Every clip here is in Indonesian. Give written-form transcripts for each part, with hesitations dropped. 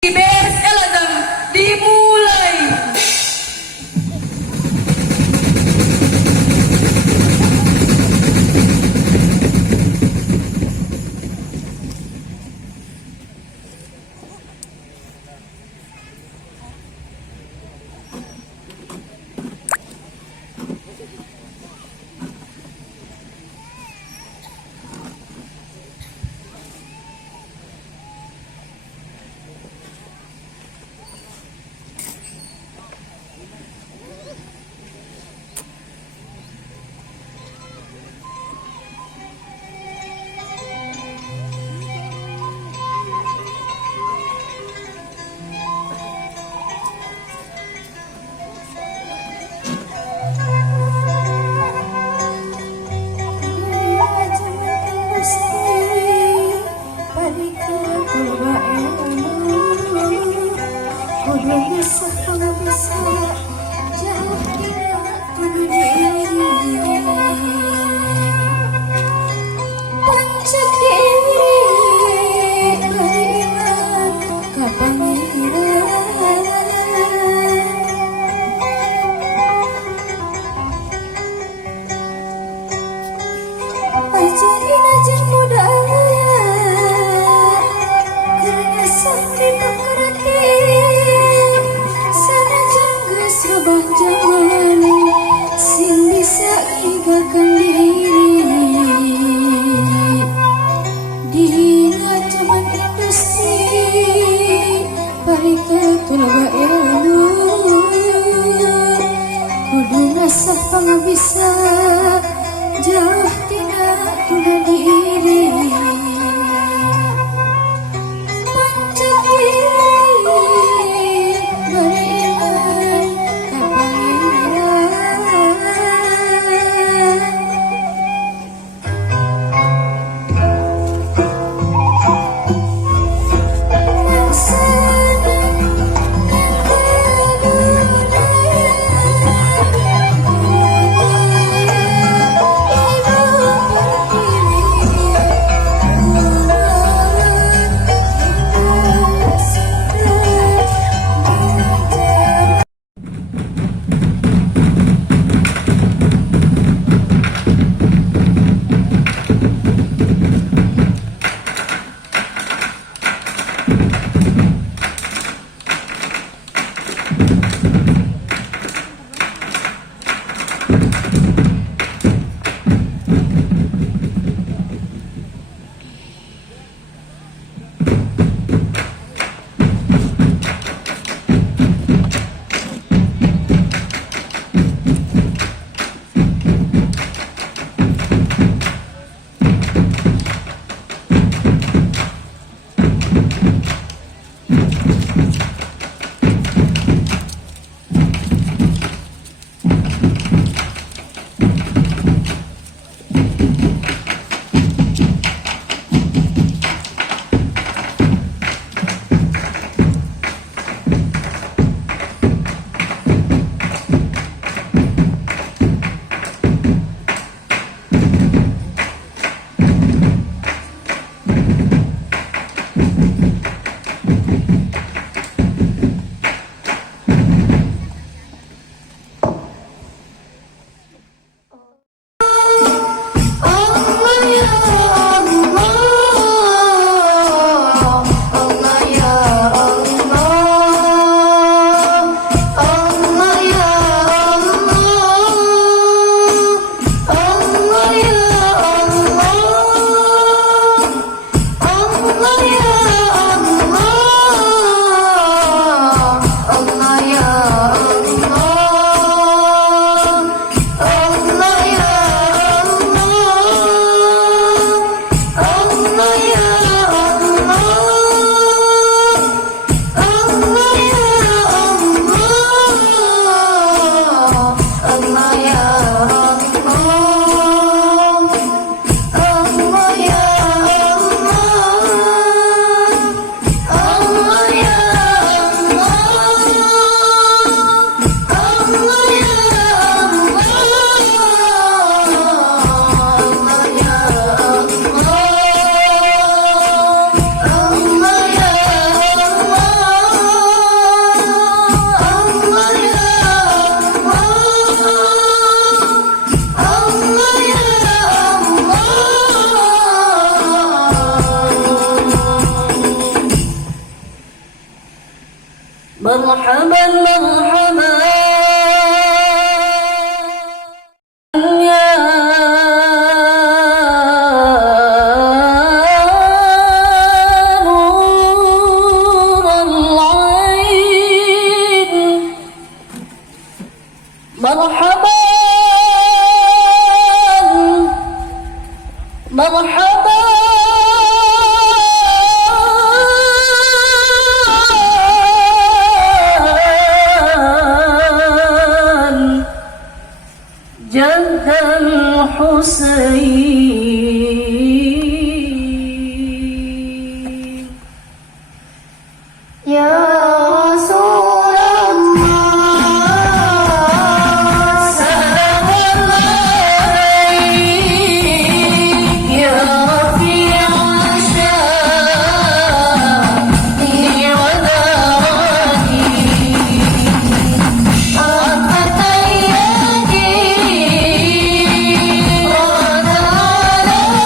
IBS Eladam dimulai. Bisa jauh tidak guna diri pancet diri beriman kapan مرحبا مرحبا جد الحسين يا رسول الله سلام عليك يا رفيع شاني ودراني رحمة يدي رد علي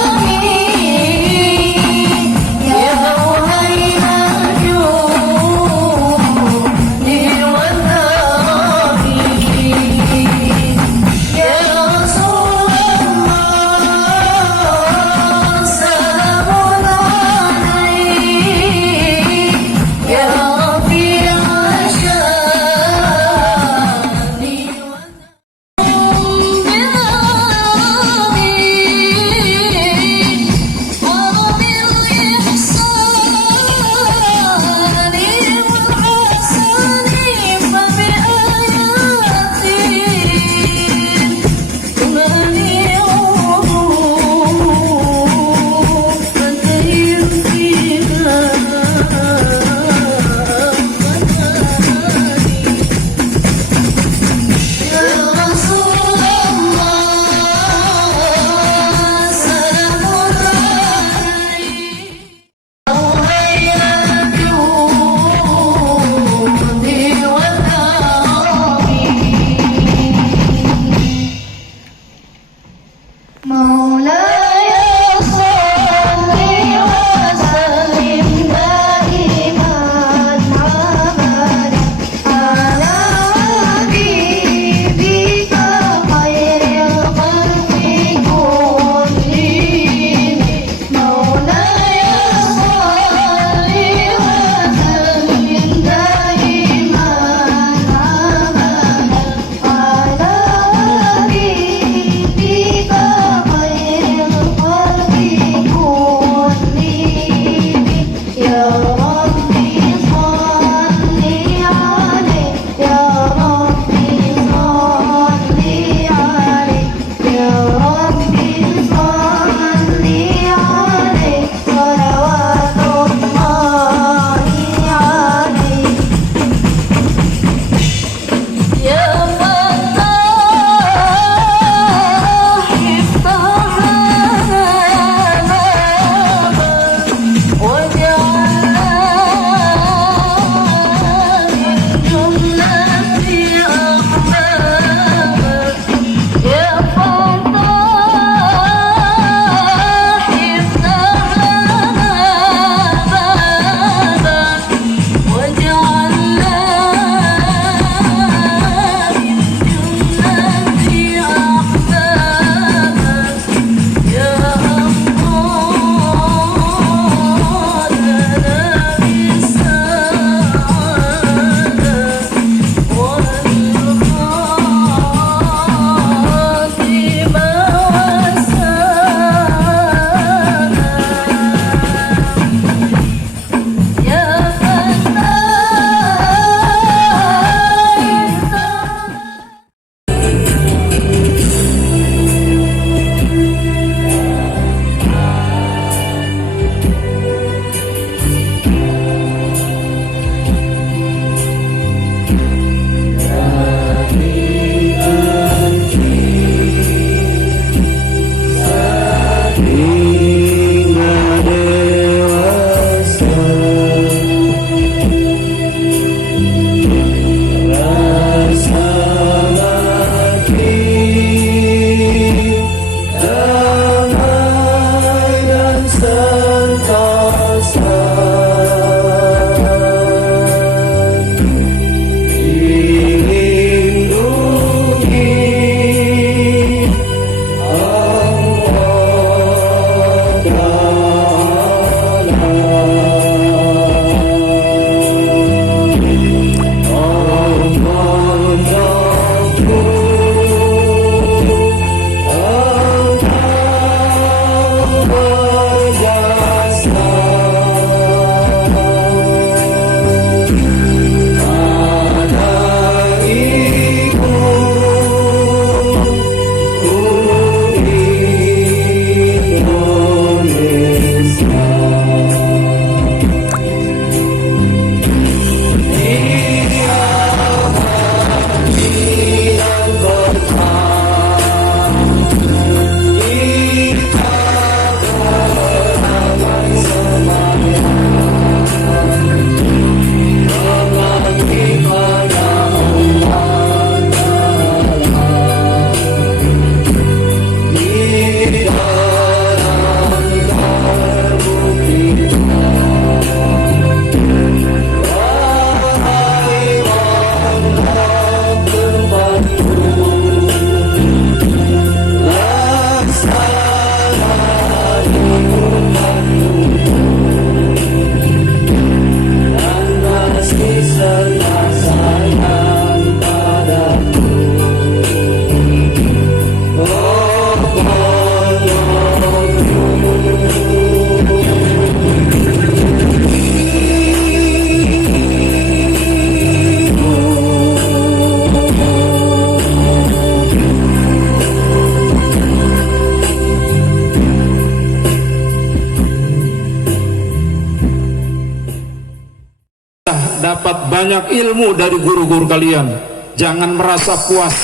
banyak ilmu dari guru-guru kalian. Jangan merasa puas,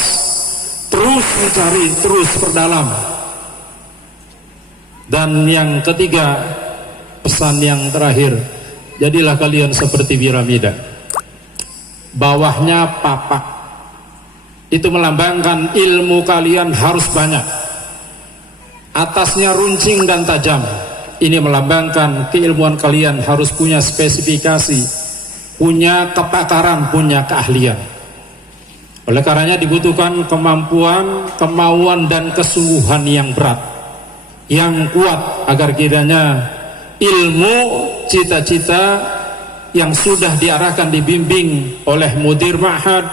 terus mencari, terus perdalam. Dan yang ketiga, pesan yang terakhir, jadilah kalian seperti piramida, bawahnya papak. Itu melambangkan ilmu kalian harus banyak, atasnya runcing dan tajam. Ini melambangkan keilmuan kalian harus punya spesifikasi, punya kepakaran, punya keahlian. Oleh karenanya dibutuhkan kemampuan, kemauan dan kesungguhan yang berat, yang kuat, agar kiranya ilmu, cita-cita yang sudah diarahkan, dibimbing oleh mudir ma'had,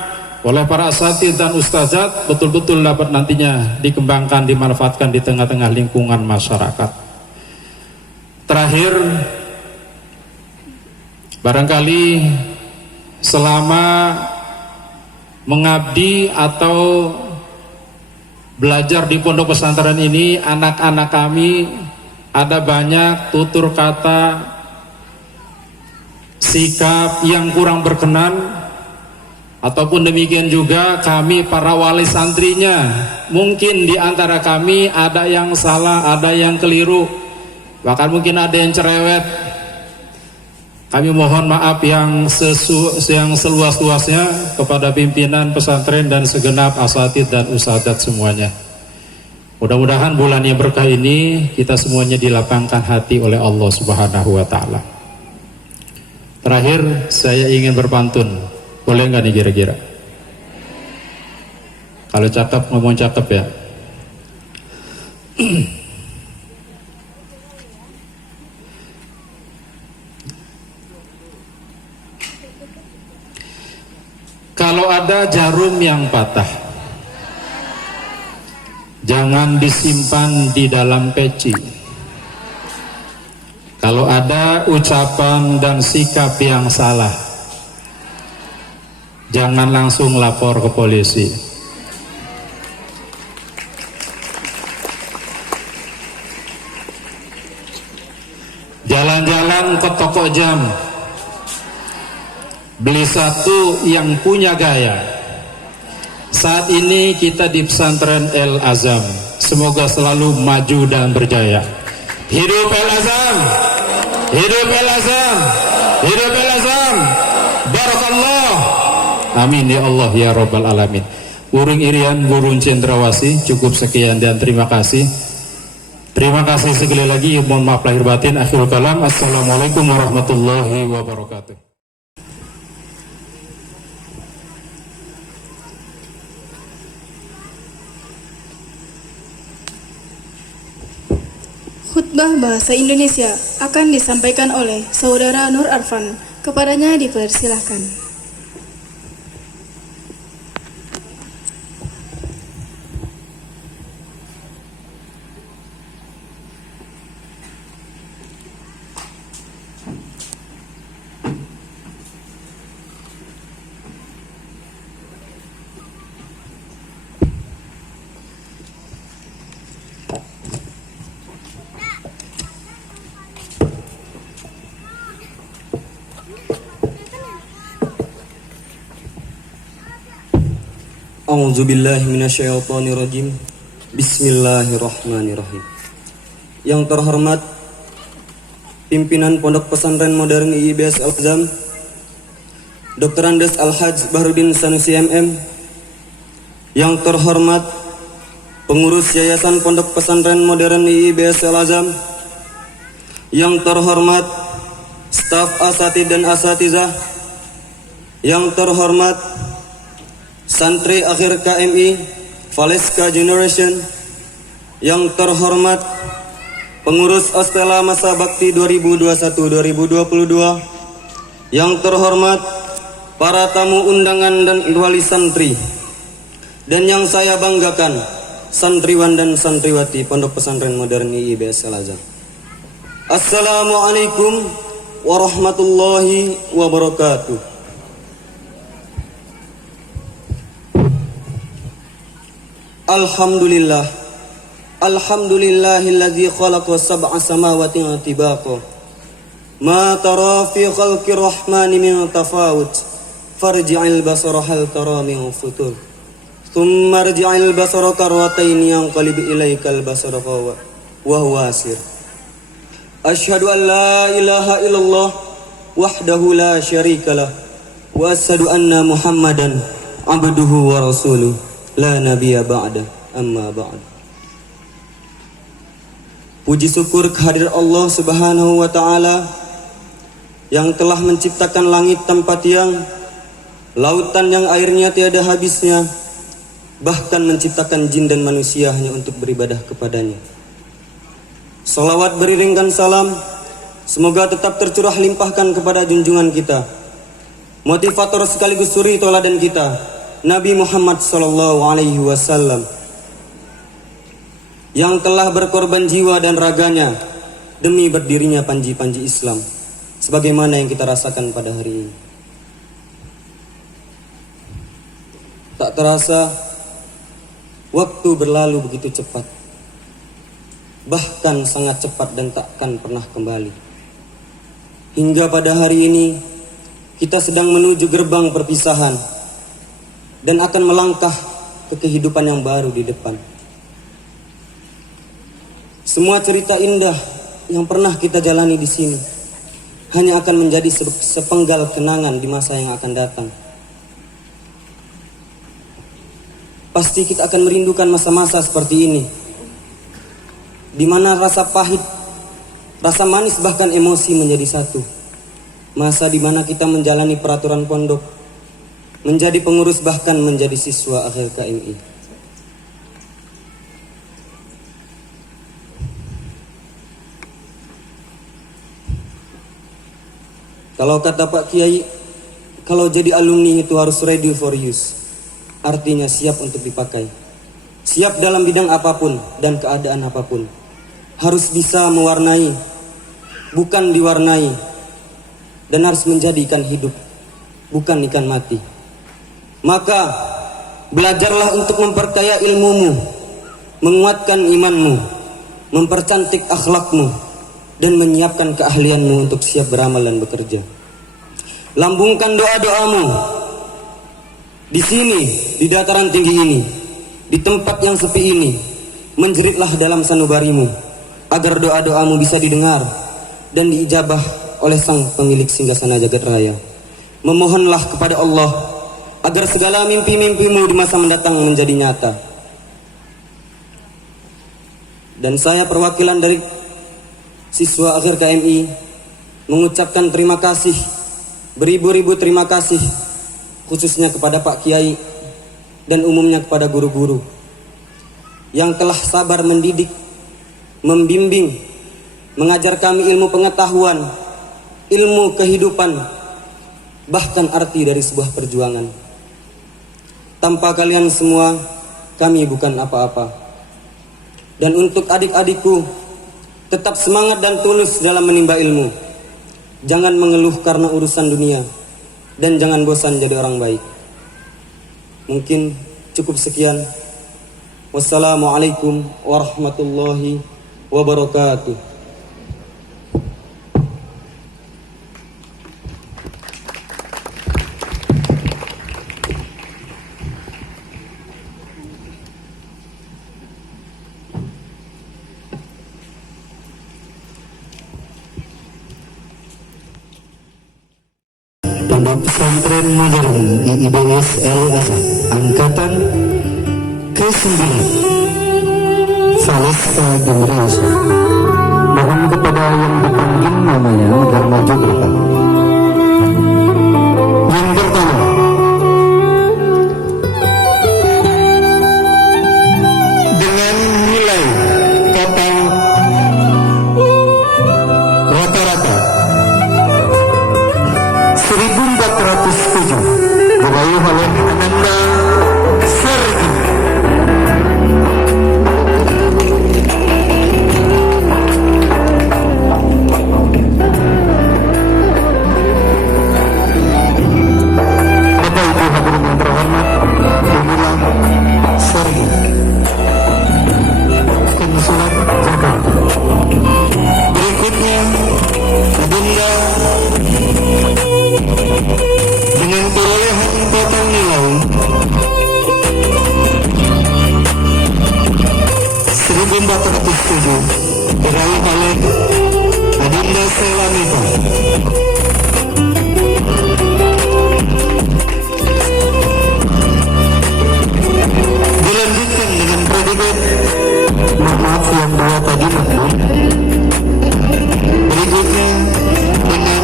oleh para asatidz dan ustazat, betul-betul dapat nantinya dikembangkan, dimanfaatkan di tengah-tengah lingkungan masyarakat. Terakhir, barangkali selama mengabdi atau belajar di pondok pesantren ini, anak-anak kami ada banyak tutur kata, sikap yang kurang berkenan, ataupun demikian juga kami para wali santrinya, mungkin di antara kami ada yang salah, ada yang keliru, bahkan mungkin ada yang cerewet. Kami mohon maaf yang seluas-luasnya kepada pimpinan pesantren dan segenap asatidz dan ustadzat semuanya. Mudah-mudahan bulan yang berkah ini kita semuanya dilapangkan hati oleh Allah Subhanahu wa Ta'ala. Terakhir, saya ingin berpantun. Boleh nggak nih kira-kira? Kalau cakep ngomong cakep ya. Kalau ada jarum yang patah, jangan disimpan di dalam peci. Kalau ada ucapan dan sikap yang salah, jangan langsung lapor ke polisi. Jalan-jalan ke toko jam, beli satu yang punya gaya. Saat ini kita di pesantren El Azam, semoga selalu maju dan berjaya. Hidup El Azam, hidup El Azam, hidup El Azam. Barakallah. Amin ya Allah ya Rabbal Alamin. Burung Irian, burung Cendrawasih, cukup sekian dan terima kasih. Terima kasih sekali lagi. Mohon maaf lahir batin. Akhirul kalam. Assalamualaikum warahmatullahi wabarakatuh. Khutbah Bahasa Indonesia akan disampaikan oleh Saudara Nur Arfan. Kepadanya dipersilahkan. A'udzubillahi minasyaitonirrajim. Bismillahirrahmanirrahim. Yang terhormat pimpinan Pondok Pesantren Modern IIBS Al Azam, Dr. Andes Al-Hajj Bahrudin Sanusi MM. Yang terhormat pengurus Yayasan Pondok Pesantren Modern IIBS Al Azam. Yang terhormat staf asatidz dan asatizah. Yang terhormat santri akhir KMI Valeska Generation. Yang terhormat pengurus Ostela Masa Bakti 2021-2022. Yang terhormat para tamu undangan dan wali santri, dan yang saya banggakan, santriwan dan santriwati Pondok Pesantren Modern IIBS Al Azam. Assalamualaikum warahmatullahi wabarakatuh. Alhamdulillah, alhamdulillahilladzi khalaqa sab'a samawati tibaqa, ma tara fi khalqir rahmani min tafawut, farji'il basara hal tara min futur thumma rji'il basara karratain yanqalib ilaikal basara wa huwa hasir. Asyhadu an la ilaha illallah wahdahu la syarikalah wa asyhadu anna Muhammadan abduhu wa rasuluh la nabiyya ba'da amma ba'd. Puji syukur kehadirat Allah Subhanahu wa taala yang telah menciptakan langit tanpa tiang, lautan yang airnya tiada habisnya, bahkan menciptakan jin dan manusia hanya untuk beribadah kepadanya. Salawat beriringkan salam semoga tetap tercurah limpahkan kepada junjungan kita, motivator sekaligus suri toladan kita, Nabi Muhammad sallallahu alaihi wasallam, yang telah berkorban jiwa dan raganya demi berdirinya panji-panji Islam sebagaimana yang kita rasakan pada hari ini. Tak terasa waktu berlalu begitu cepat, bahkan sangat cepat dan takkan pernah kembali. Hingga pada hari ini kita sedang menuju gerbang perpisahan dan akan melangkah ke kehidupan yang baru di depan. Semua cerita indah yang pernah kita jalani di sini hanya akan menjadi sepenggal kenangan di masa yang akan datang. Pasti kita akan merindukan masa-masa seperti ini, di mana rasa pahit, rasa manis bahkan emosi menjadi satu. Masa di mana kita menjalani peraturan pondok, menjadi pengurus bahkan menjadi siswa akhir KMI. Kalau kata Pak Kiai, kalau jadi alumni itu harus ready for use. Artinya siap untuk dipakai. Siap dalam bidang apapun dan keadaan apapun. Harus bisa mewarnai, bukan diwarnai. Dan harus menjadi ikan hidup, bukan ikan mati. Maka belajarlah untuk memperkaya ilmumu, menguatkan imanmu, mempercantik akhlakmu, dan menyiapkan keahlianmu untuk siap beramal dan bekerja. Lambungkan doa-doamu di sini, di dataran tinggi ini, di tempat yang sepi ini. Menjeritlah dalam sanubarimu agar doa-doamu bisa didengar dan diijabah oleh sang pemilik singgasana jagat raya. Memohonlah kepada Allah agar segala mimpi-mimpimu di masa mendatang menjadi nyata. Dan saya perwakilan dari siswa akhir KMI mengucapkan terima kasih, beribu-ribu terima kasih, khususnya kepada Pak Kiai dan umumnya kepada guru-guru yang telah sabar mendidik, membimbing, mengajar kami ilmu pengetahuan, ilmu kehidupan, bahkan arti dari sebuah perjuangan. Tanpa kalian semua, kami bukan apa-apa. Dan untuk adik-adikku, tetap semangat dan tulus dalam menimba ilmu. Jangan mengeluh karena urusan dunia, dan jangan bosan jadi orang baik. Mungkin cukup sekian. Wassalamualaikum warahmatullahi wabarakatuh. Pondok Pesantren Modern IIBS LA Angkatan ke-9 Salesta Generasi. Mohon kepada yang dipanggil namanya agar maju ke depan. Yang pertama, dengan nilai total rata-rata 1407 diraih oleh Ananda Sergi. 1407 diraih oleh Adinda Selamita. Dilanjutkan dengan predikat maaf yang dua tadi maklum. Berikutnya dengan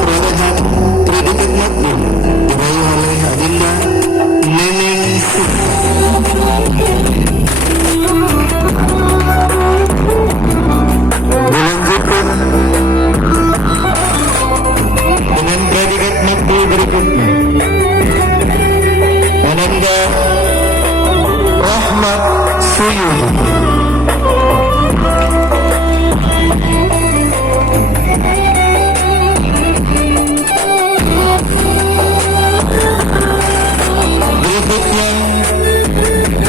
perolehan predikat maklum diraih oleh Adinda Neneng Sita. Dilanjutkan dengan predikat maklum berikutnya Ananda Rahmat Suyuti. Berikutnya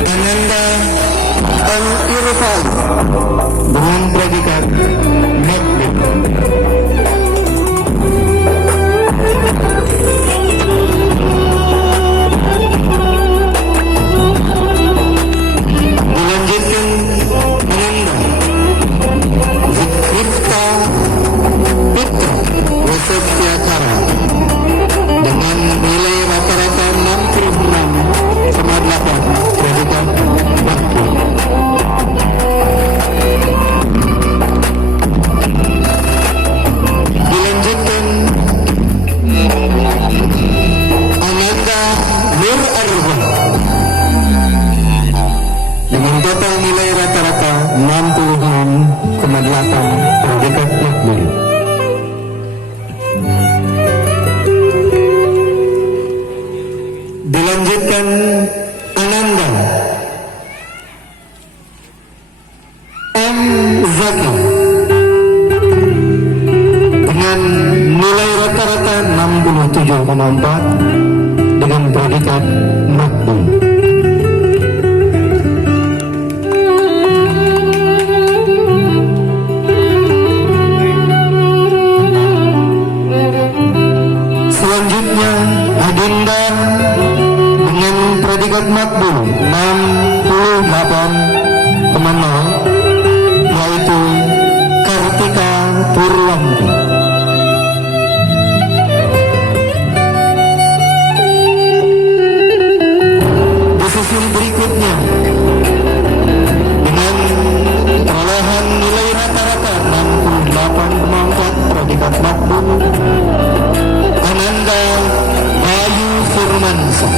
Ananda Al-Irfan dengan predikat maklum. Dilanjutkan Ananda Zikrifta Putra Wasetyakara dengan nilai rata-rata 66,8 predikat maklum. Dilanjutkan Ananda Nur Arfan dengan total nilai rata-rata 66,8 predikat maklum. Dilanjutkan Ananda M. Zaki dengan nilai rata-rata 67,4 dengan predikat maklum. Selanjutnya Adinda dengan predikat maklum 68,0 yaitu Kartika Purwanti. Disusul berikutnya dengan perolehan nilai rata-rata 68,4 predikat maklum Ananda Bayu Firmansyah.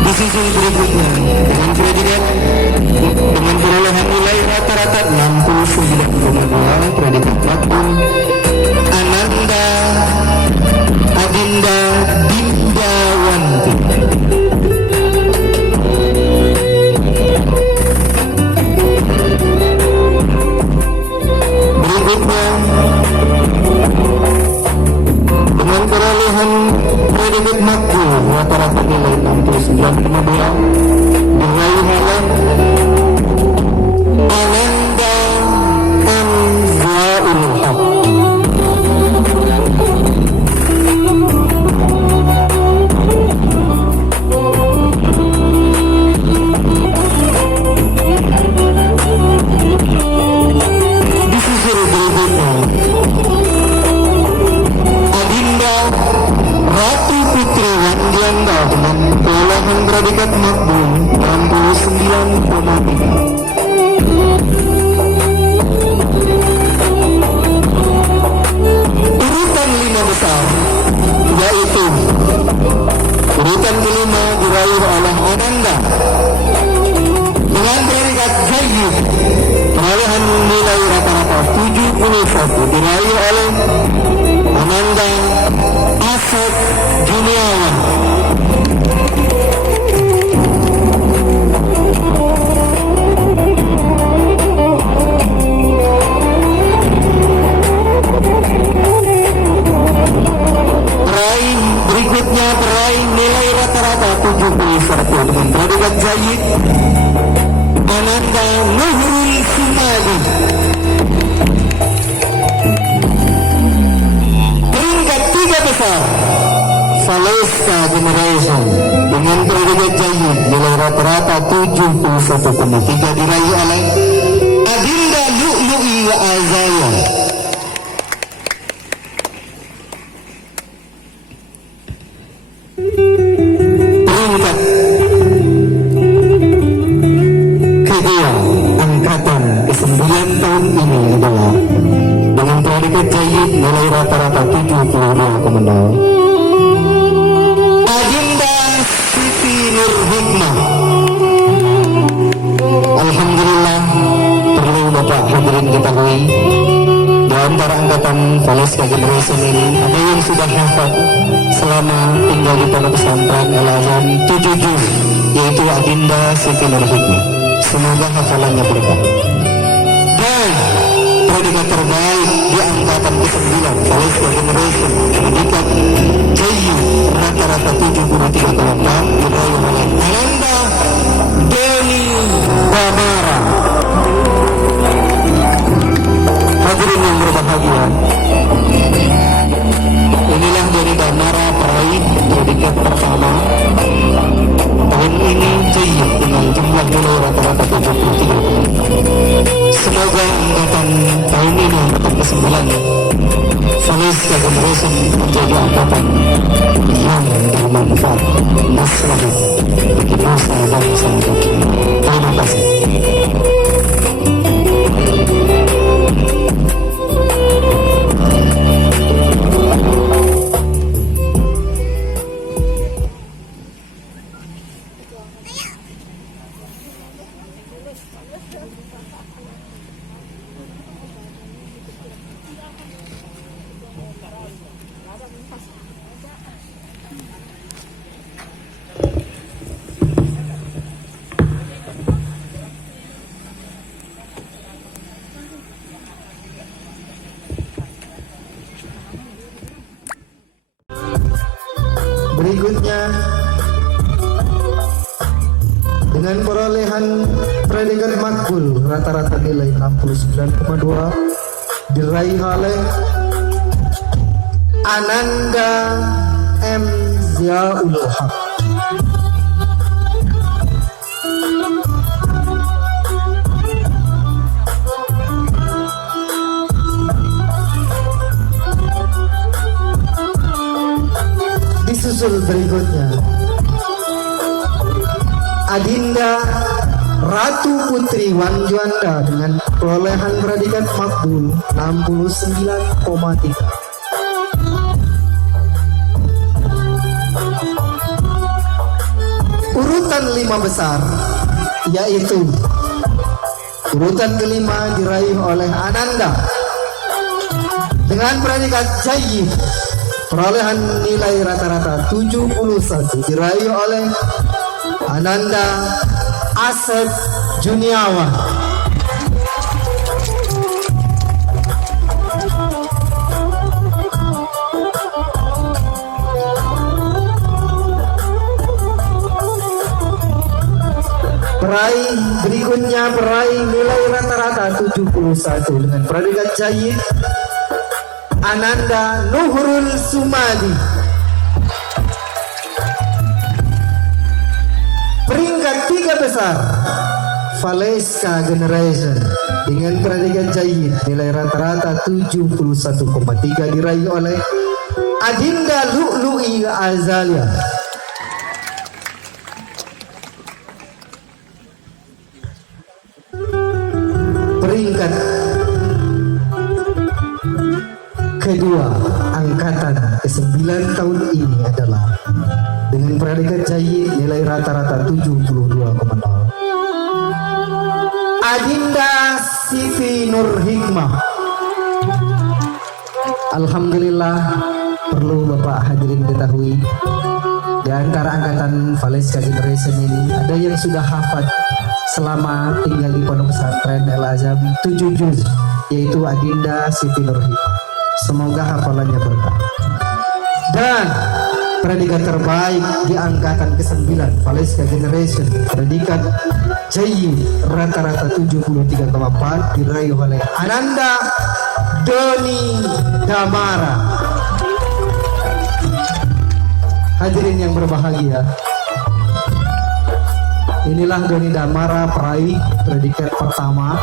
Disusul berikutnya dengan predikat dengan perolehan nilai rata-rata 69,2 predikat maklum Ananda Adinda Dindawanti. Berikutnya dengan perolehan predikat maklum rata-rata nilai 69,2 diraih oleh Ananda M. Zaul Haq. Disusul berikutnya Adinda Ratu Putri Wandianda dengan perolehan predikat maklum 69,3. Urutan 5 besar yaitu urutan kelima diraih oleh Ananda dengan predikat jayyid perolehan nilai rata-rata 71 diraih oleh Ananda Asad Juniawan. Berikutnya peraih nilai rata-rata 71 dengan predikat jayyid Ananda Nuhrul Sumadi. besar Valeska Generation dengan predikat jayyid nilai rata-rata 71,3 diraih oleh Adinda Lu'lu'i wa Azaya. Peringkat kedua angkatan ke-9 tahun ini adalah dengan predikat jayyid nilai rata-rata 72,0 Adinda Siti Nur Hikmah. Alhamdulillah, perlu Bapak hadirin ketahui, di antara angkatan Valeska Generation ini ada yang sudah hafal selama tinggal di pondok pesantren Al-Azhar 7 juz, yaitu Adinda Siti Nur Hikmah. Semoga hafalannya berkah. Dan predikat terbaik di angkatan ke-9 Valeska Generation predikat jayyid rata-rata 73,4 diraih oleh Ananda Deni Damara. Hadirin yang berbahagia, inilah Deni Damara peraih predikat pertama tahun ini jayyid dengan jumlah nilai rata-rata 73. Semoga angkatan tahun ini angkatan ke-9 Valeska Generation menjadi angkatan yang bermanfaat, maslahat bagi bangsa dan bangsa. Terima kasih. Berikutnya dengan perolehan predikat makbul rata-rata nilai 69,2 diraih oleh Ananda M. Ziaul Haq. Disusul berikutnya Adinda Ratu Putri Wan Juanda dengan perolehan predikat makbul 69,3. Urutan 5 besar, yaitu urutan kelima diraih oleh Ananda dengan predikat jayyid, perolehan nilai rata-rata 71 diraih oleh Ananda Asep Juniawan. Peraih berikutnya peraih nilai rata-rata 71 dengan predikat jayyid Ananda Nuhrul Sumadi. Peringkat 3 besar Valeska Generation dengan predikat jayyid nilai rata-rata 71,3 diraih oleh Adinda Lu'lu'i Azalia. Peringkat kedua angkatan ke-9 tahun ini adalah dengan predikat jayyid nilai rata-rata 72,0 Adinda Siti Nur Hikmah. Alhamdulillah, perlu Bapak hadirin ketahui, di antara angkatan Valeska Generation ini ada yang sudah hafal selama tinggal di pondok pesantren Al-Azhar 7 juz, yaitu Adinda Siti Nur Hikmah. Semoga hafalannya berkah. Dan predikat terbaik di angkatan ke-9 Valeska Generation, predikat jayyid rata-rata 73,4 diraih oleh Ananda Doni Damara. Hadirin yang berbahagia, inilah Doni Damara peraih predikat pertama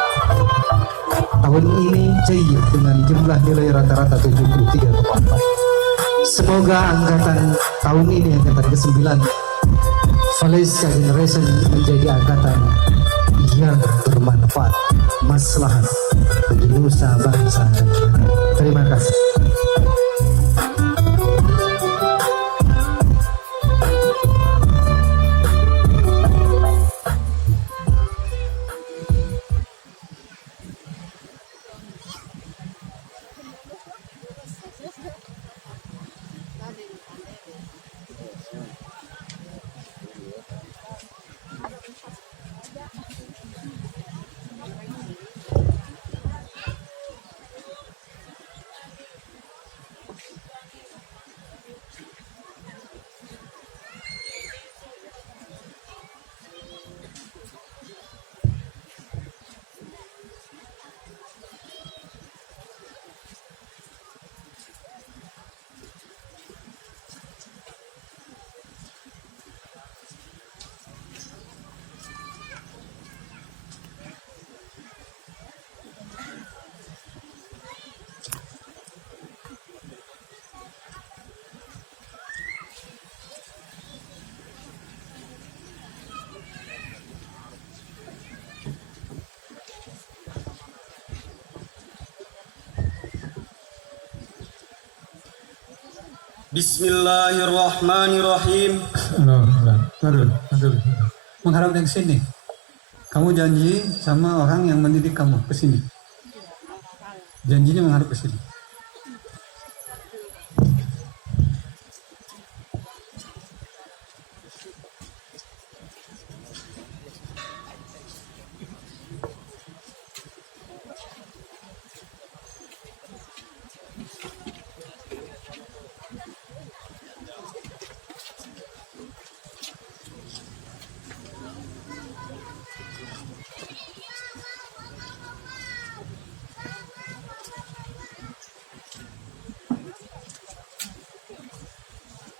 tahun ini Jayyid dengan jumlah nilai rata-rata 73,4. Semoga angkatan tahun ini, angkatan ke-9 Valencia Generation, menjadi angkatan yang bermanfaat, maslahat bagi nusa bangsa dan negara. Terima kasih. Bismillahirrahmanirrahim. Aduh. Mengharap dari sini. Kamu janji sama orang yang mendidik kamu ke sini. Janjinya mengharap ke sini.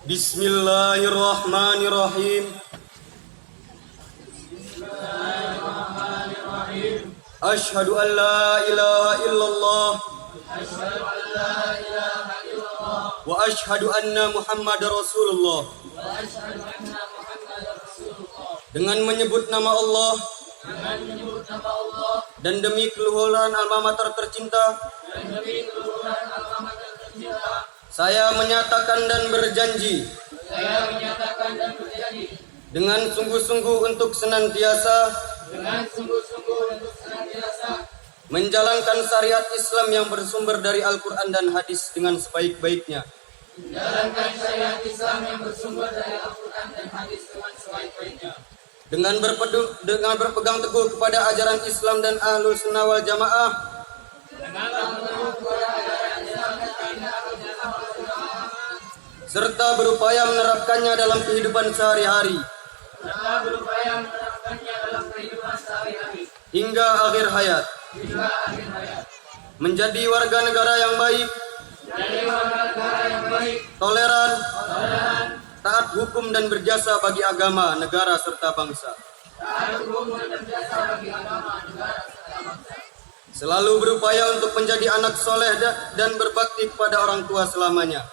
Bismillahirrahmanirrahim. Asyhadu an la ilaha illallah wa asyhadu anna Muhammadar Rasulullah. Dengan menyebut nama Allah dan demi keluhuran alma mater tercinta, saya menyatakan dan berjanji dengan sungguh-sungguh untuk senantiasa menjalankan syariat Islam yang bersumber dari Al-Quran dan hadis dengan sebaik-baiknya. Dengan berpegang teguh kepada ajaran Islam dan Ahlul Sunnah wal Jamaah. Serta berupaya menerapkannya dalam kehidupan sehari-hari hingga akhir hayat. Menjadi warga negara yang baik, toleran, taat hukum dan berjasa bagi agama, negara serta bangsa. Selalu berupaya untuk menjadi anak soleh dan berbakti kepada orang tua selamanya.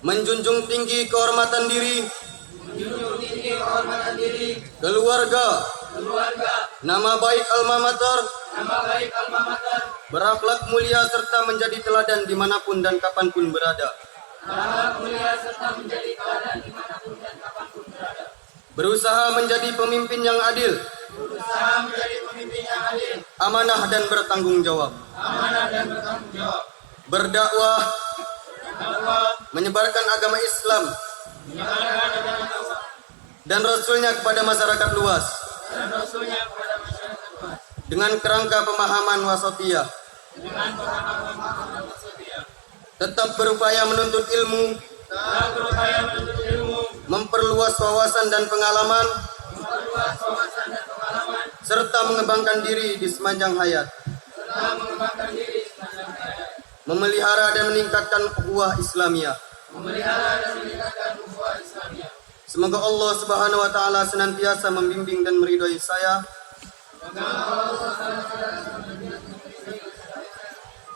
Menjunjung tinggi kehormatan diri, keluarga, nama baik alma mater, berakhlak mulia serta menjadi teladan dimanapun dan kapanpun berada. Berusaha menjadi pemimpin yang adil, amanah dan bertanggung jawab. Berdakwah, menyebarkan agama Islam dan Rasulnya kepada masyarakat luas dengan kerangka pemahaman wasatiyah. Tetap berupaya menuntut ilmu, memperluas wawasan dan pengalaman, serta mengembangkan diri di sepanjang hayat. memelihara dan meningkatkan ukhuwah Islamiyah. Semoga Allah Subhanahu wa taala senantiasa membimbing dan meridhai saya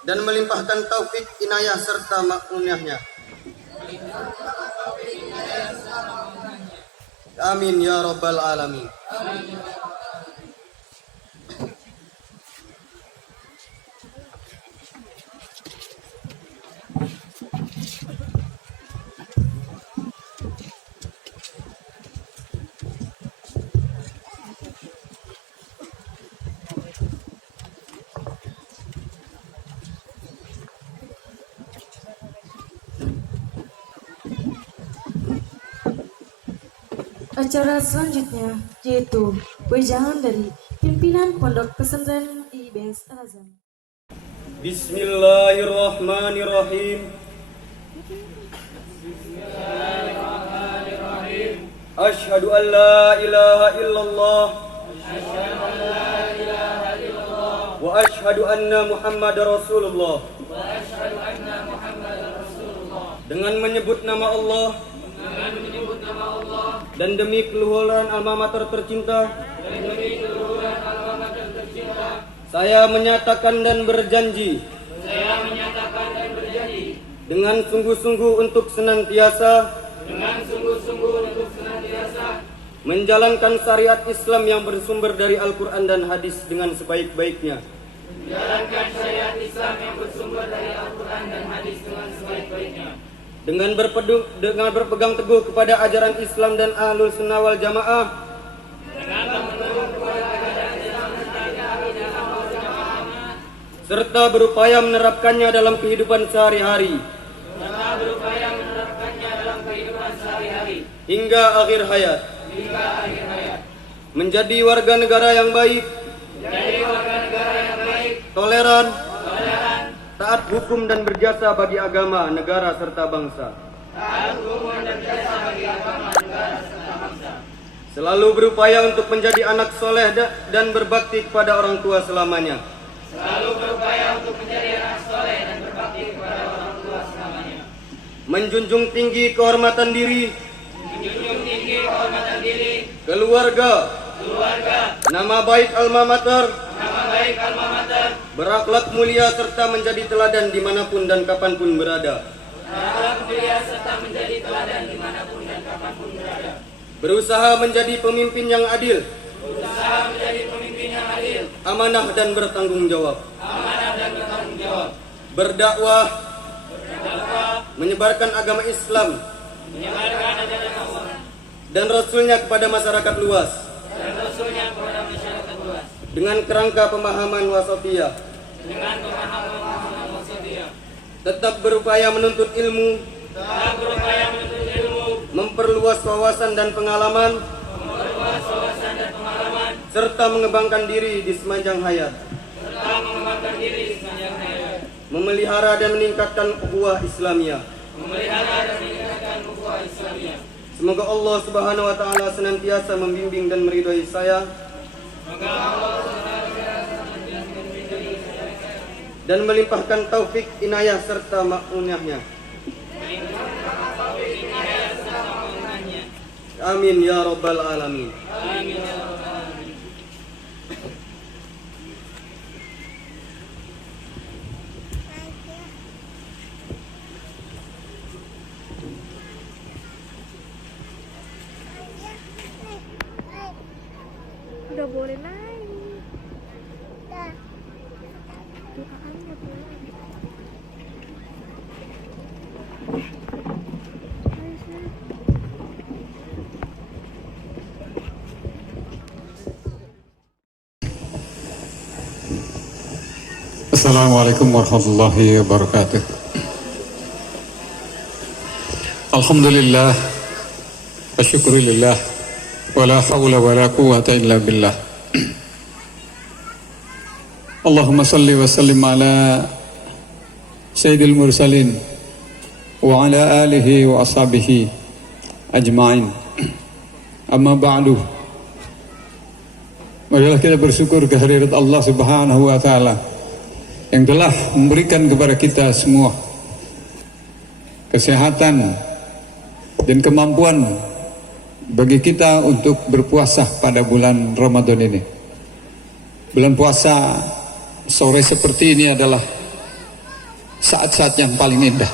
dan melimpahkan taufik, inayah serta makmunahnya. Amin ya rabbal alamin. Acara selanjutnya yaitu wejangan dari pimpinan Pondok Pesantren IIBS Al-Azhar. Bismillahirrahmanirrahim. Asyhadu an la ilaha illallah wa asyhadu anna Muhammadar Rasulullah. Dengan menyebut nama Allah dan demi keluhuran alma mater tercinta, saya menyatakan dan berjanji dengan sungguh-sungguh untuk senantiasa menjalankan syariat Islam yang bersumber dari Al-Quran dan hadis dengan sebaik-baiknya. Dengan berpegang teguh kepada ajaran Islam dan Ahlus Sunnah wal Jamaah, serta berupaya menerapkannya dalam kehidupan sehari-hari hingga akhir hayat. Menjadi warga negara yang baik, toleran, taat hukum dan berjasa bagi agama, negara serta bangsa. Selalu berupaya untuk menjadi anak soleh dan berbakti kepada orang tua selamanya. Menjunjung tinggi kehormatan diri, keluarga, nama baik alma mater, berakhlak mulia serta menjadi teladan dimanapun dan kapanpun berada. Berusaha menjadi pemimpin yang adil, amanah dan bertanggung jawab. Berdakwah, menyebarkan agama Islam dan Rasulnya kepada masyarakat luas dengan kerangka pemahaman wasatiyah. Tetap berupaya menuntut ilmu, memperluas wawasan dan pengalaman, serta mengembangkan diri di sepanjang hayat. Memelihara dan meningkatkan ukhuwah Islamiyah. Semoga Allah Subhanahu wa taala senantiasa membimbing dan meridhai saya dan melimpahkan taufik, inayah serta makmunahnya. Amin ya rabbal alamin. Udah boleh naik. Doaannya boleh. Assalamualaikum warahmatullahi wabarakatuh. Alhamdulillah wa syukurillah wa la hawla wa la quwwata illa billah. Allahumma salli wa sallim ala sayyidil mursalin wa ala alihi wa ashabihi ajma'in. Amma ba'du. Marilah kita bersyukur kehadirat Allah Subhanahu wa taala yang telah memberikan kepada kita semua kesehatan dan kemampuan bagi kita untuk berpuasa pada bulan Ramadan ini. Bulan puasa sore seperti ini adalah saat-saat yang paling indah.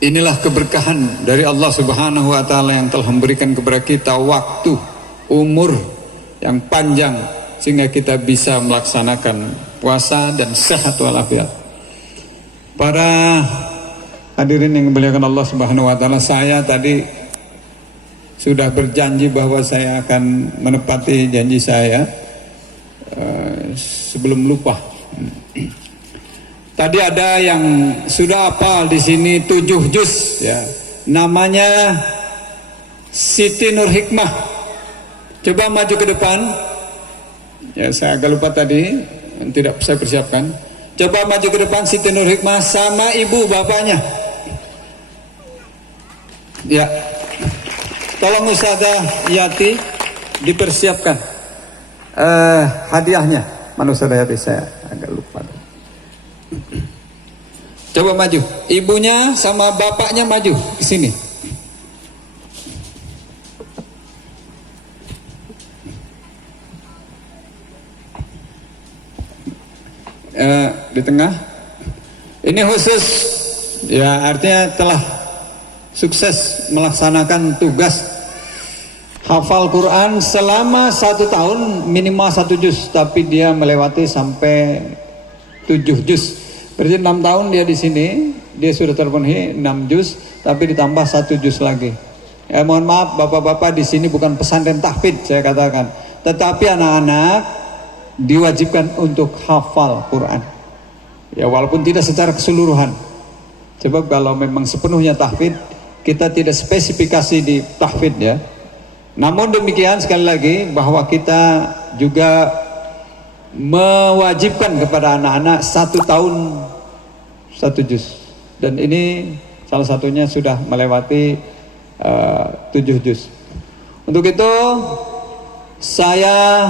Inilah keberkahan dari Allah Subhanahu wa taala yang telah memberikan kepada kita waktu, umur yang panjang sehingga kita bisa melaksanakan puasa dan sehat walafiat. Para hadirin yang dimuliakan Allah Subhanahu wa taala, saya tadi sudah berjanji bahwa saya akan menepati janji saya sebelum lupa. Tadi ada yang sudah hafal di sini 7 juz ya. Namanya Siti Nur Hikmah. Coba maju ke depan. Ya, saya agak lupa tadi, tidak saya persiapkan. Coba maju ke depan Siti Nur Hikmah sama ibu bapaknya. Ya. Tolong Ustazah Yati dipersiapkan hadiahnya. Mana Ustazah Yati, saya agak lupa. Coba maju, ibunya sama bapaknya maju ke sini. Di tengah. Ini khusus, ya artinya telah sukses melaksanakan tugas hafal Quran selama 1 tahun minimal 1 juz, tapi dia melewati sampai 7 juz. Berarti 6 tahun dia di sini, dia sudah terpenuhi 6 juz, tapi ditambah 1 juz lagi. Ya, mohon maaf bapak-bapak, di sini bukan pesantren tahfidz saya katakan, tetapi anak-anak diwajibkan untuk hafal Quran. Ya walaupun tidak secara keseluruhan. Sebab kalau memang sepenuhnya tahfidz, kita tidak spesifikasi di tahfidz ya. Namun demikian sekali lagi bahwa kita juga mewajibkan kepada anak-anak 1 tahun 1 juz, dan ini salah satunya sudah melewati 7 juz. Untuk itu saya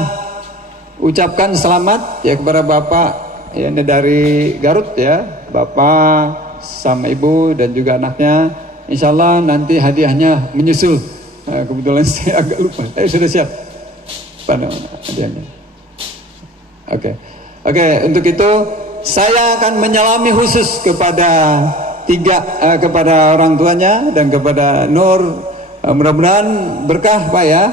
ucapkan selamat ya kepada Bapak ya, ini dari Garut ya, Bapak sama Ibu dan juga anaknya. Insya Allah nanti hadiahnya menyusul. Kebetulan saya agak lupa. Sudah siap? Mana hadiahnya? Oke, untuk itu saya akan menyalami khusus kepada kepada orang tuanya dan kepada Nur. Mudah-mudahan berkah Pak ya.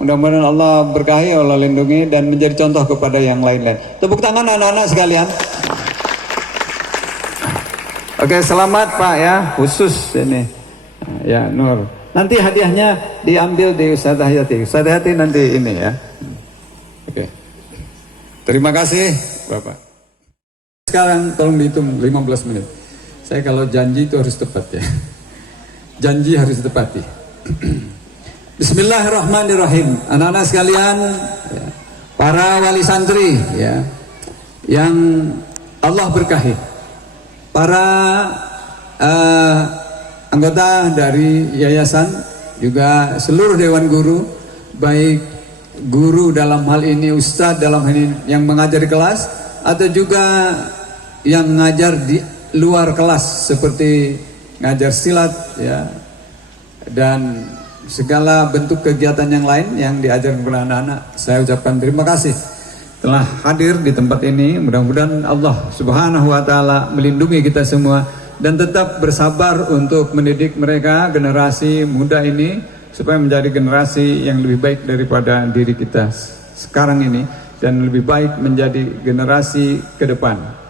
Mudah-mudahan Allah berkahi, Allah lindungi dan menjadi contoh kepada yang lain-lain. Tepuk tangan anak-anak sekalian. Oke, selamat Pak ya, khusus ini. Ya Nur. Nanti hadiahnya diambil di Ustazah Yati. Ustazah Yati nanti ini ya. Oke. Terima kasih Bapak. Sekarang tolong dihitung 15 menit. Saya kalau janji itu harus tepat ya. Janji harus ditepati. Bismillahirrahmanirrahim. Anak-anak sekalian, ya, para wali santri ya, yang Allah berkahi, para anggota dari yayasan, juga seluruh dewan guru, baik guru dalam hal ini ustadz dalam hal ini yang mengajar di kelas, atau juga yang mengajar di luar kelas seperti ngajar silat ya, dan segala bentuk kegiatan yang lain yang diajarkan kepada anak-anak. Saya ucapkan terima kasih telah hadir di tempat ini. Mudah-mudahan Allah Subhanahu wa taala melindungi kita semua dan tetap bersabar untuk mendidik mereka, generasi muda ini, supaya menjadi generasi yang lebih baik daripada diri kita sekarang ini dan lebih baik menjadi generasi ke depan.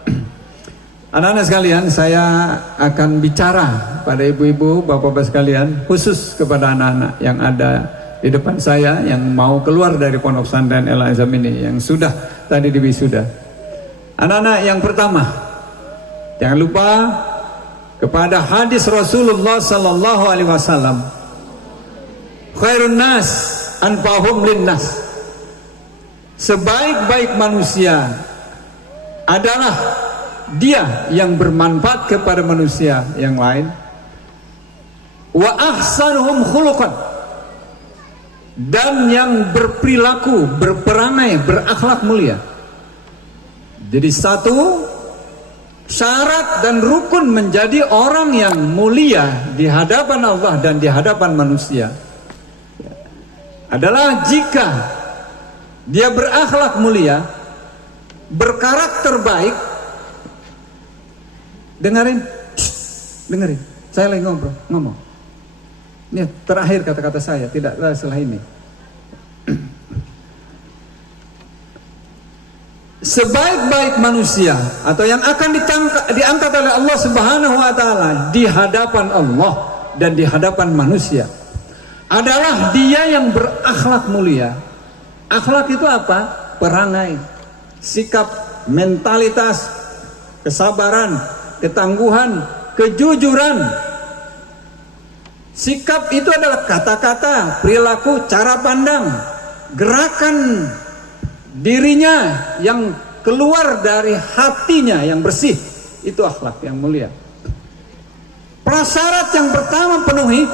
Anak-anak sekalian, saya akan bicara pada ibu-ibu, bapak-bapak sekalian, khusus kepada anak-anak yang ada di depan saya yang mau keluar dari Pondok Pesantren El Azam ini, yang sudah tadi diwisuda. Anak-anak yang pertama, jangan lupa kepada hadis Rasulullah sallallahu alaihi wasallam, khairun nas anfa'uhum linnas. Sebaik-baik manusia adalah dia yang bermanfaat kepada manusia yang lain. Wa ahsanuhum khuluqan, dan yang berperilaku, berperangai, berakhlak mulia. Jadi satu syarat dan rukun menjadi orang yang mulia di hadapan Allah dan di hadapan manusia adalah jika dia berakhlak mulia, berkarakter baik. Dengerin, dengerin. Saya lagi ngomong. Ini terakhir kata-kata saya, tidak setelah ini. Sebaik-baik manusia atau yang akan diangkat oleh Allah Subhanahu wa taala di hadapan Allah dan di hadapan manusia adalah dia yang berakhlak mulia. Akhlak itu apa? Perangai, sikap, mentalitas, kesabaran, ketangguhan, kejujuran. Sikap itu adalah kata-kata, perilaku, cara pandang, gerakan dirinya yang keluar dari hatinya yang bersih. Itu akhlak yang mulia. Prasyarat yang pertama penuhi,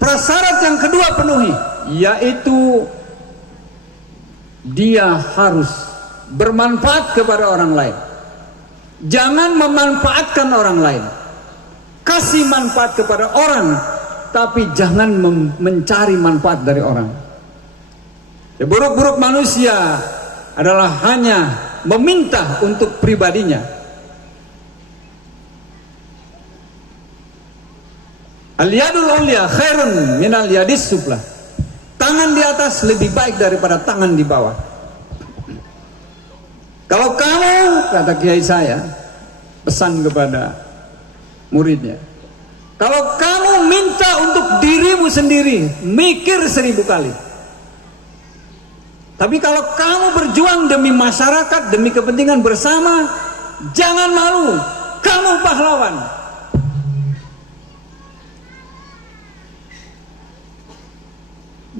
prasyarat yang kedua penuhi, yaitu dia harus bermanfaat kepada orang lain. Jangan memanfaatkan orang lain. Kasih manfaat kepada orang, tapi jangan mencari manfaat dari orang. Buruk-buruk manusia adalah hanya meminta untuk pribadinya. Al-yadul ulya khairun minal yadis sufla. Tangan di atas lebih baik daripada tangan di bawah. Kalau kamu, kata kiai saya, pesan kepada muridnya, kalau kamu minta untuk dirimu sendiri, mikir 1000 kali. Tapi kalau kamu berjuang demi masyarakat, demi kepentingan bersama, jangan malu, kamu pahlawan.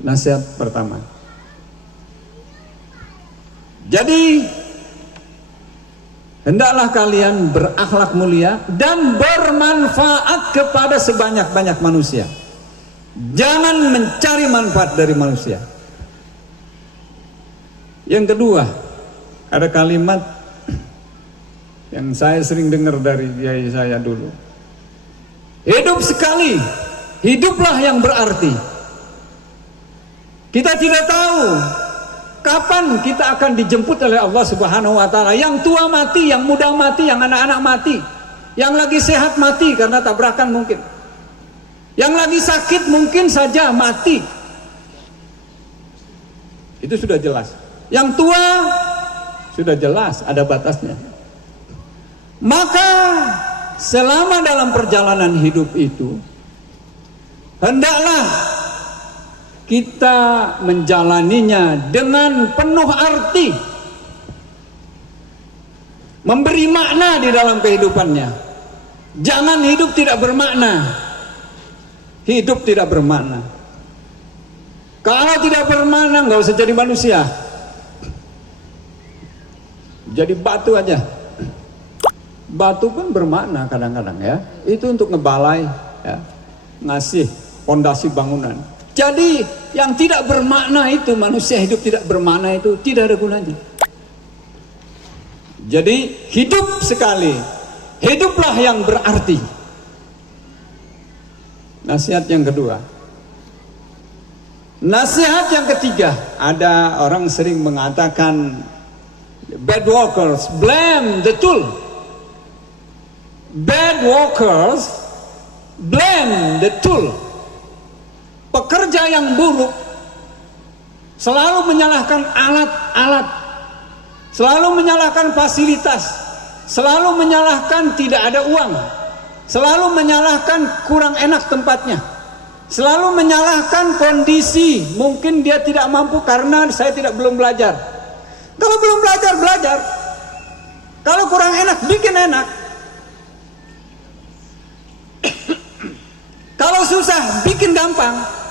Nasihat pertama. Jadi hendaklah kalian berakhlak mulia dan bermanfaat kepada sebanyak-banyak manusia. Jangan mencari manfaat dari manusia. Yang kedua, ada kalimat yang saya sering dengar dari kiai saya dulu. Hidup sekali, hiduplah yang berarti. Kita tidak tahu kapan kita akan dijemput oleh Allah Subhanahu wa taala. Yang tua mati, yang muda mati, yang anak-anak mati, yang lagi sehat mati karena tabrakan mungkin, yang lagi sakit mungkin saja mati. Itu sudah jelas. Yang tua sudah jelas ada batasnya. Maka selama dalam perjalanan hidup itu hendaklah kita menjalaninya dengan penuh arti, memberi makna di dalam kehidupannya. Jangan hidup tidak bermakna. Hidup tidak bermakna. Kalau tidak bermakna, nggak usah jadi manusia. Jadi batu aja. Batu pun bermakna kadang-kadang ya. Itu untuk ngebalai, ya, ngasih fondasi bangunan. Jadi yang tidak bermakna itu, manusia hidup tidak bermakna itu tidak ada gunanya. Jadi hidup sekali, hiduplah yang berarti. Nasihat yang kedua. Nasihat yang ketiga, ada orang sering mengatakan bad workers blame the tool. Bad workers blame the tool. Pekerja yang buruk selalu menyalahkan alat-alat, selalu menyalahkan fasilitas, selalu menyalahkan tidak ada uang, selalu menyalahkan kurang enak tempatnya, selalu menyalahkan kondisi, mungkin dia tidak mampu karena saya belum belajar. Kalau belum belajar, belajar. Kalau kurang enak, bikin enak. Kalau susah, bikin gampang.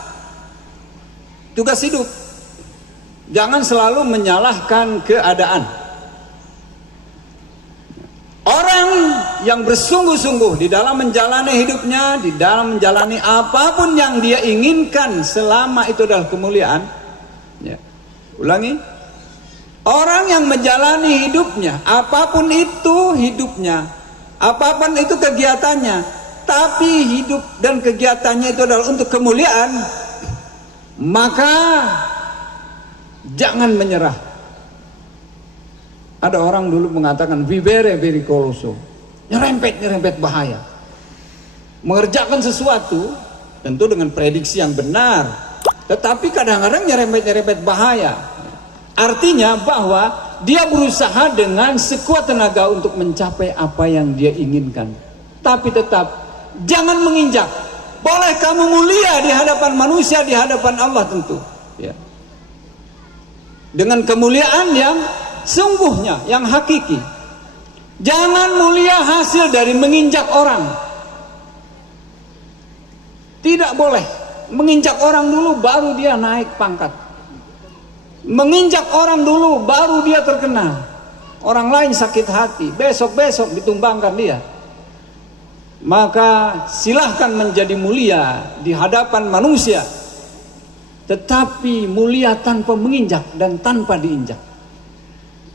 Tugas hidup. Jangan selalu menyalahkan keadaan. Orang yang bersungguh-sungguh di dalam menjalani hidupnya, di dalam menjalani apapun yang dia inginkan selama itu adalah kemuliaan. Ya. Ulangi. Orang orang yang menjalani hidupnya, apapun itu hidupnya, apapun itu kegiatannya, tapi hidup dan kegiatannya itu adalah untuk kemuliaan, maka jangan menyerah. Ada orang dulu mengatakan vivere pericoloso, nyerempet bahaya. Mengerjakan sesuatu tentu dengan prediksi yang benar, tetapi kadang-kadang nyerempet bahaya. Artinya bahwa dia berusaha dengan sekuat tenaga untuk mencapai apa yang dia inginkan, tapi tetap jangan menginjak. Boleh kamu mulia di hadapan manusia, di hadapan Allah tentu, ya, dengan kemuliaan yang sungguhnya, yang hakiki. Jangan mulia hasil dari menginjak orang. Tidak boleh menginjak orang dulu baru dia naik pangkat. Menginjak orang dulu baru dia terkenal. Orang lain sakit hati, besok-besok ditumbangkan dia. Maka silahkan menjadi mulia di hadapan manusia, tetapi mulia tanpa menginjak dan tanpa diinjak.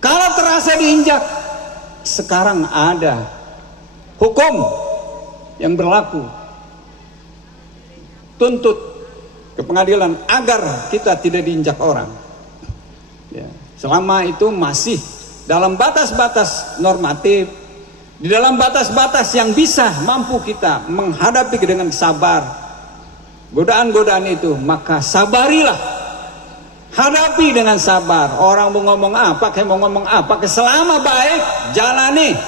Kalau terasa diinjak, sekarang ada hukum yang berlaku, tuntut ke pengadilan agar kita tidak diinjak orang, ya, selama itu masih dalam batas-batas normatif, di dalam batas-batas yang bisa mampu kita menghadapi dengan sabar godaan-godaan itu, maka sabarilah, hadapi dengan sabar. Orang mau ngomong apa, selama baik jalani,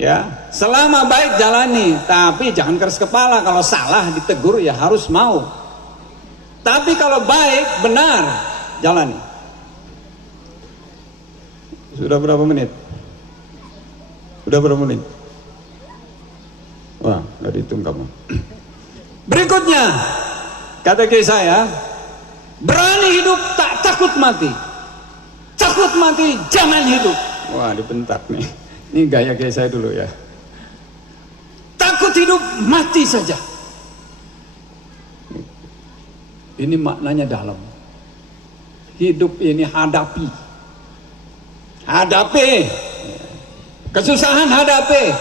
ya, selama baik jalani, tapi jangan keras kepala. Kalau salah ditegur ya harus mau, tapi kalau baik benar jalani. Sudah berapa menit? Sudah berapa menit? Wah, nggak dihitung kamu. Berikutnya kata kiai saya, berani hidup tak takut mati. Takut mati jangan hidup. Wah, dibentak nih. Ini gaya kiai saya dulu ya. Takut hidup mati saja. Ini maknanya dalam. Hidup ini hadapi. Hadapi. Kesusahan hadapi.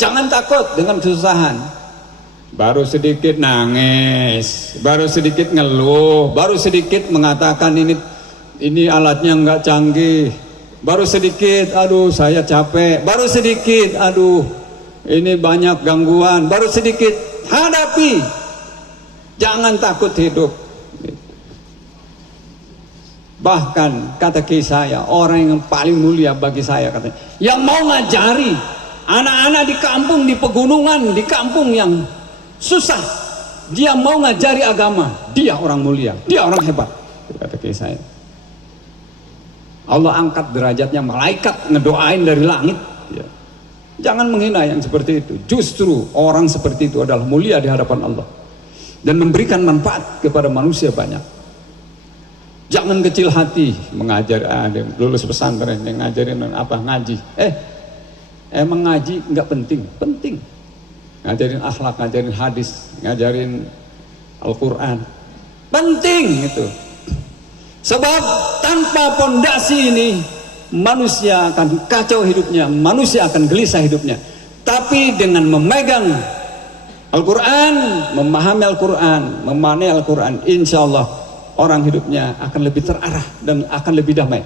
Jangan takut dengan kesusahan. Baru sedikit nangis, baru sedikit ngeluh, baru sedikit mengatakan ini alatnya nggak canggih, baru sedikit aduh saya capek, baru sedikit aduh ini banyak gangguan, baru sedikit hadapi. Jangan takut hidup. Bahkan kata kiai saya, orang yang paling mulia bagi saya katanya, yang mau ngajari anak-anak di kampung, di pegunungan, di kampung yang susah, dia mau ngajari agama, dia orang mulia, dia orang hebat, kata kiai saya. Allah angkat derajatnya, malaikat ngedoain dari langit, ya. Jangan menghina yang seperti itu. Justru orang seperti itu adalah mulia di hadapan Allah dan memberikan manfaat kepada manusia banyak. Jangan kecil hati mengajar, lulus pesantren yang ngajarin apa, ngaji. Emang ngaji nggak penting? Penting. Ngajarin akhlak, ngajarin hadis, ngajarin Al-Quran, penting itu. Sebab tanpa pondasi ini manusia akan kacau hidupnya, manusia akan gelisah hidupnya. Tapi dengan memegang Al-Quran, memahami Al-Quran, memaknai Al-Quran, insya Allah orang hidupnya akan lebih terarah dan akan lebih damai.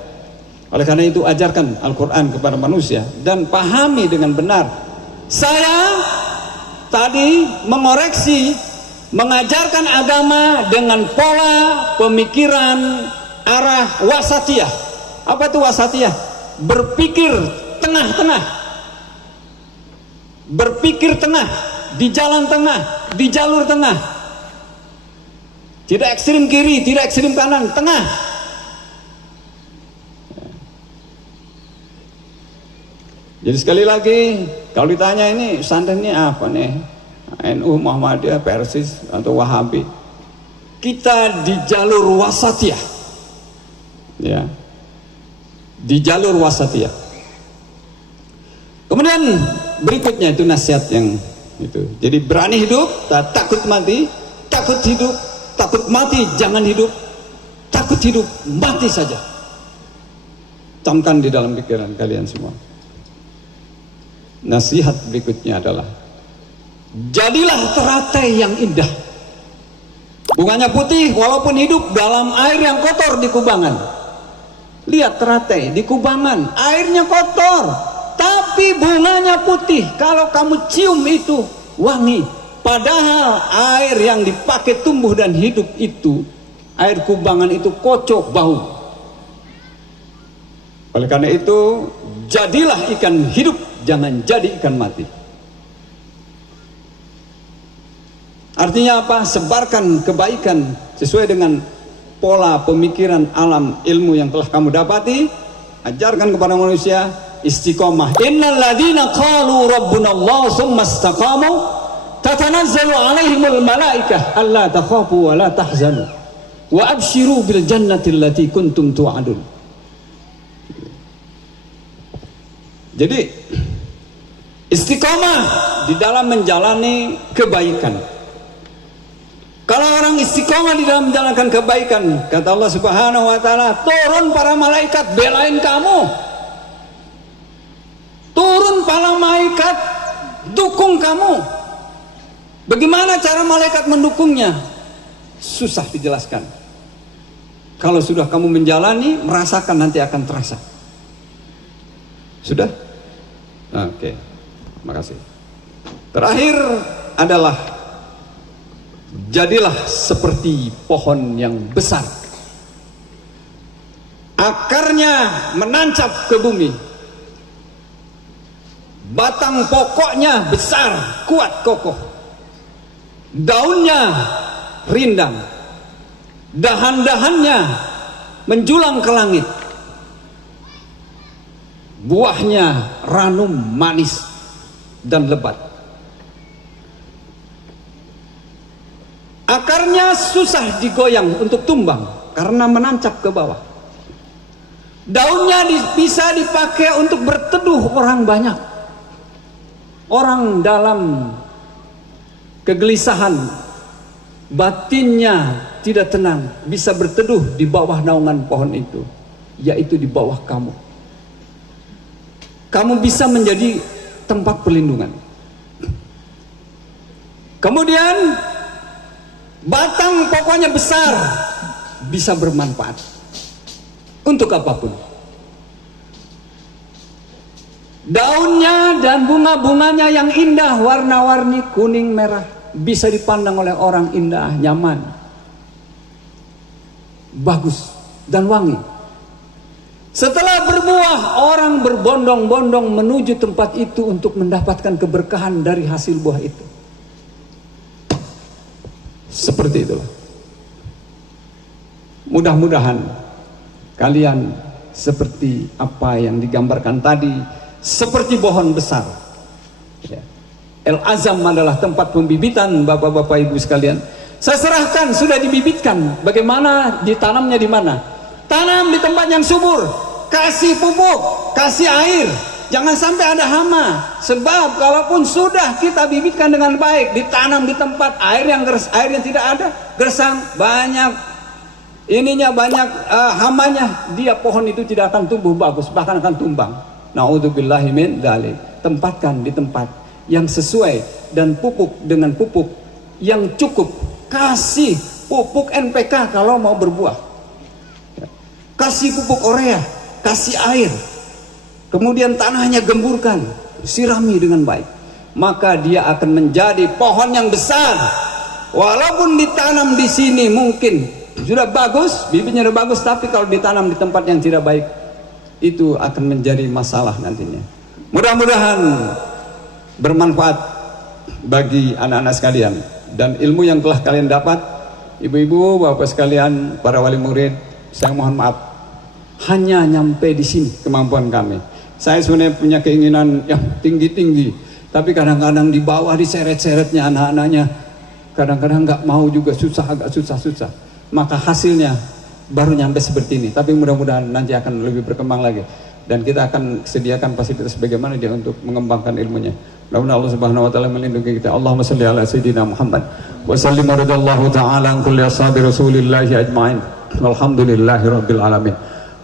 Oleh karena itu ajarkan Al-Quran kepada manusia dan pahami dengan benar. Saya tadi mengoreksi, mengajarkan agama dengan pola pemikiran arah wasatiyah. Apa itu wasatiyah? Berpikir tengah-tengah, berpikir tengah, di jalan tengah, di jalur tengah. Tidak ekstrim kiri, tidak ekstrim kanan, tengah. Jadi sekali lagi, kalau ditanya ini pesantrennya apa nih? NU, Muhammadiyah, Persis atau Wahabi? Kita di jalur wasatiyah. Ya. Di jalur wasatiyah. Kemudian berikutnya itu nasihat yang itu. Jadi berani hidup, tak takut mati, takut hidup, takut mati jangan hidup, takut hidup mati saja. camkan di dalam pikiran kalian semua. Nasihat berikutnya adalah jadilah teratai yang indah. Bunganya putih walaupun hidup dalam air yang kotor di kubangan. Lihat teratai di kubangan, airnya kotor, tapi bunganya putih. Kalau kamu cium itu wangi. Padahal air yang dipakai tumbuh dan hidup itu, air kubangan itu kocok bau. Oleh karena itu, jadilah ikan hidup, jangan jadi ikan mati. Artinya apa? Sebarkan kebaikan sesuai dengan pola pemikiran alam ilmu yang telah kamu dapati. Ajarkan kepada manusia istiqomah. Innal ladzina qalu rabbuna Allah tsumma istaqamu tatanazzalu alaihimul malaikah alla takhafu wa la tahzanu wa abshiru bil jannati allati kuntum tu'adun. Jadi istiqomah di dalam menjalani kebaikan. Kalau orang istiqomah di dalam menjalankan kebaikan, kata Allah Subhanahu wa taala, turun para malaikat belain kamu. Turun para malaikat dukung kamu. Bagaimana cara malaikat mendukungnya? Susah dijelaskan. Kalau sudah kamu menjalani, merasakan nanti akan terasa. Sudah? Oke. Makasih. Terakhir adalah jadilah seperti pohon yang besar. Akarnya menancap ke bumi. Batang pokoknya besar, kuat, kokoh. Daunnya rindang. Dahan-dahannya menjulang ke langit. Buahnya ranum, manis dan lebat. Akarnya susah digoyang untuk tumbang karena menancap ke bawah. Daunnya bisa dipakai untuk berteduh orang banyak. Orang dalam kegelisahan, batinnya tidak tenang, bisa berteduh di bawah naungan pohon itu, yaitu di bawah kamu. Kamu bisa menjadi tempat perlindungan. Kemudian batang pokoknya besar, bisa bermanfaat untuk apapun. Daunnya dan bunga-bunganya yang indah, warna-warni kuning merah, bisa dipandang oleh orang indah, nyaman, bagus dan wangi. Setelah berbuah, orang berbondong-bondong menuju tempat itu untuk mendapatkan keberkahan dari hasil buah itu. Seperti itulah. Mudah-mudahan kalian seperti apa yang digambarkan tadi, seperti pohon besar. Ya. El-Azam adalah tempat pembibitan, bapak-bapak ibu sekalian. Saya serahkan, sudah dibibitkan. Bagaimana ditanamnya di mana? Tanam di tempat yang subur, kasih pupuk, kasih air. Jangan sampai ada hama. Sebab kalaupun sudah kita bibitkan dengan baik, ditanam di tempat air yang tidak ada, gersang, banyak ininya, banyak hamanya, dia pohon itu tidak akan tumbuh bagus, bahkan akan tumbang. Naudzubillahi min dzalik. Tempatkan di tempat yang sesuai dan pupuk dengan pupuk yang cukup. Kasih pupuk NPK kalau mau berbuah. Kasih pupuk urea, kasih air. Kemudian tanahnya gemburkan, sirami dengan baik. Maka dia akan menjadi pohon yang besar. Walaupun ditanam di sini mungkin sudah bagus, bibitnya sudah bagus, tapi kalau ditanam di tempat yang tidak baik, itu akan menjadi masalah nantinya. Mudah-mudahan bermanfaat bagi anak-anak sekalian. Dan ilmu yang telah kalian dapat, ibu-ibu, bapak sekalian, para wali murid, saya mohon maaf, hanya nyampe di sini kemampuan kami. Saya sebenarnya punya keinginan yang tinggi-tinggi, tapi kadang-kadang di bawah diseret-seretnya anak-anaknya, kadang-kadang nggak mau juga, agak susah. Maka hasilnya baru nyampe seperti ini. Tapi mudah-mudahan nanti akan lebih berkembang lagi, dan kita akan sediakan fasilitas bagaimana dia untuk mengembangkan ilmunya. Mudah-mudahan Allah Subhanahu wa taala melindungi kita. Allahumma shalli ala sayyidina Muhammad wa sallim radhiyallahu ta'ala an kulli ashabi Rasulillahi ajma'in. Walhamdulillahirabbil alamin.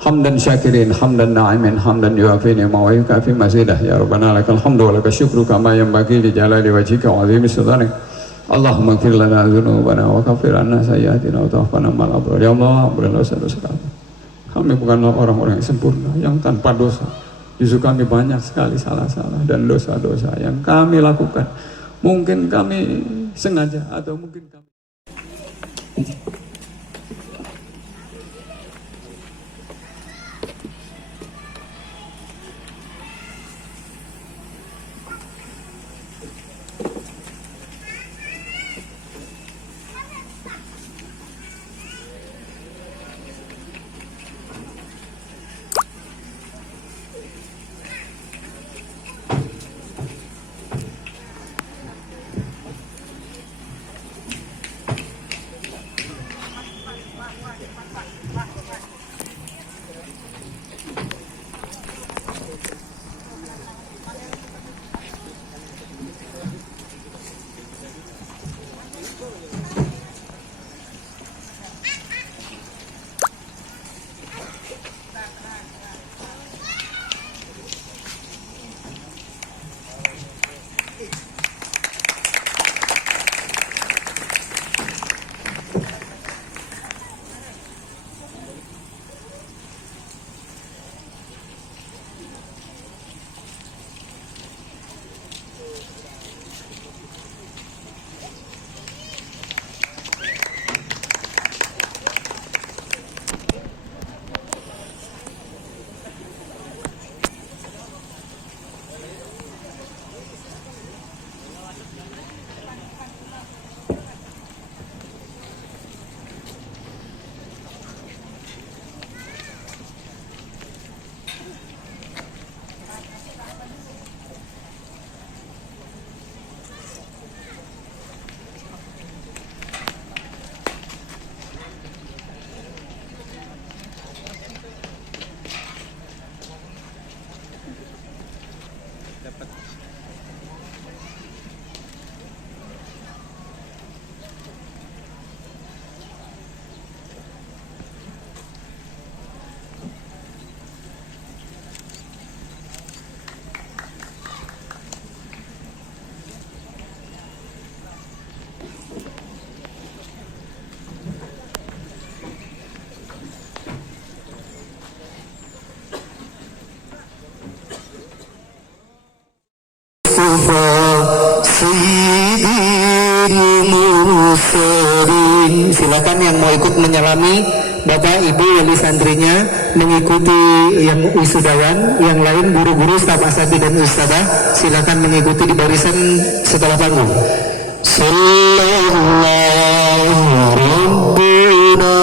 hamdan syakirin, hamdan na'imin, hamdan yuafi ni'ma wa yukafi mazidah. Ya Rabbana lakal hamdu wa lakal syukru kama yanbaghi li jalali wajhika wa 'azimi sultanik. Allahumma ighfir lana dzunubana wa kaffir 'anna sayyi'atina wa tawaffana ma'al abrar. Ya Allah, ampunilah dosa-dosa kami. Kami bukanlah orang-orang yang sempurna, yang tanpa dosa. Justru kami banyak sekali salah-salah dan dosa-dosa yang kami lakukan. Mungkin kami sengaja atau mungkin kami silakan yang mau ikut menyelami Bapak Ibu wali santrinya, mengikuti yang wisudawan, yang lain guru-guru, staf asatidz dan ustadzah silakan mengikuti di barisan setelah panggung. Sallallahu rabbina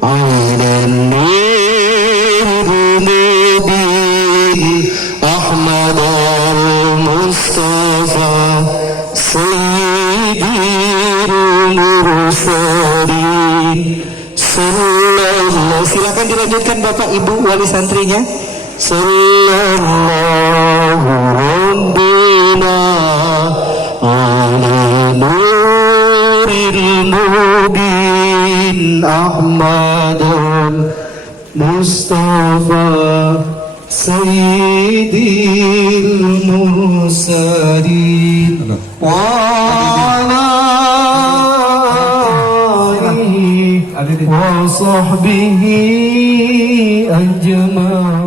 ala nurul mubin Ahmad al-Mustafa Sayyidil Mursalin Sallallahu. Silakan dilanjutkan Bapak Ibu wali santrinya. Sallallahu rabbina ala nuril mubin Ahmadul Mustafa Sayyidil Mursalin wa ala alihi wa sahbihi ajma'in.